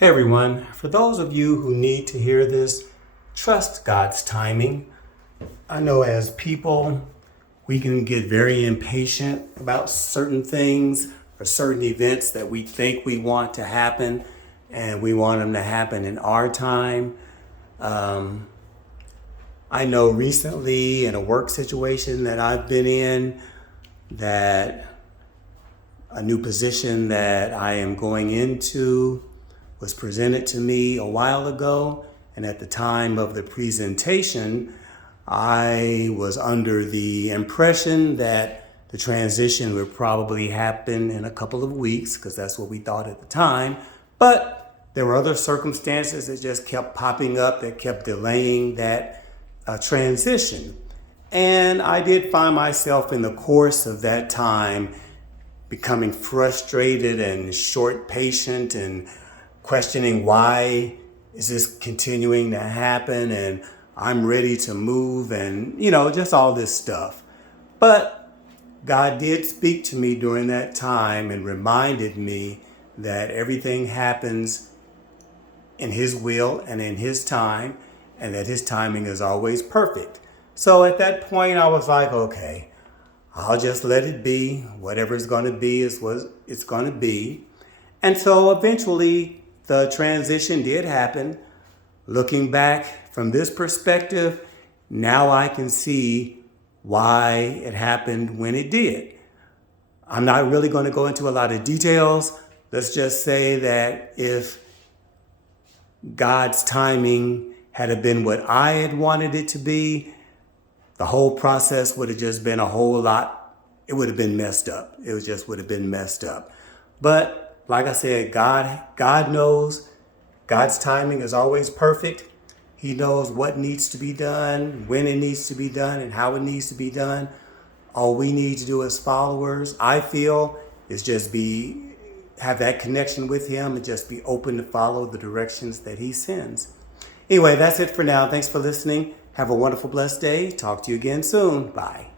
Hey everyone, for those of you who need to hear this, trust God's timing. I know as people, we can get very impatient about certain things or certain events that we think we want to happen, and we want them to happen in our time. I know recently in a work situation that I've been in that a new position that I am going into was presented to me a while ago, and at the time of the presentation, I was under the impression that the transition would probably happen in a couple of weeks, because that's what we thought at the time. But there were other circumstances that just kept popping up that kept delaying that transition. And I did find myself in the course of that time becoming frustrated and short patient and questioning why is this continuing to happen, and I'm ready to move, and just all this stuff. But God did speak to me during that time and reminded me that everything happens in His will and in His time, and that His timing is always perfect. So at that point I was like, okay, I'll just let it be. Whatever it's going to be is what it's going to be. And so eventually the transition did happen. Looking back from this perspective, now I can see why it happened when it did. I'm not really going to go into a lot of details. Let's just say that if God's timing had been what I had wanted it to be, the whole process would have just been a whole lot. It would have been messed up. It just would have been messed up. But like I said, God knows. God's timing is always perfect. He knows what needs to be done, when it needs to be done, and how it needs to be done. All we need to do as followers, I feel, is just have that connection with Him and just be open to follow the directions that He sends. Anyway, that's it for now. Thanks for listening. Have a wonderful, blessed day. Talk to you again soon. Bye.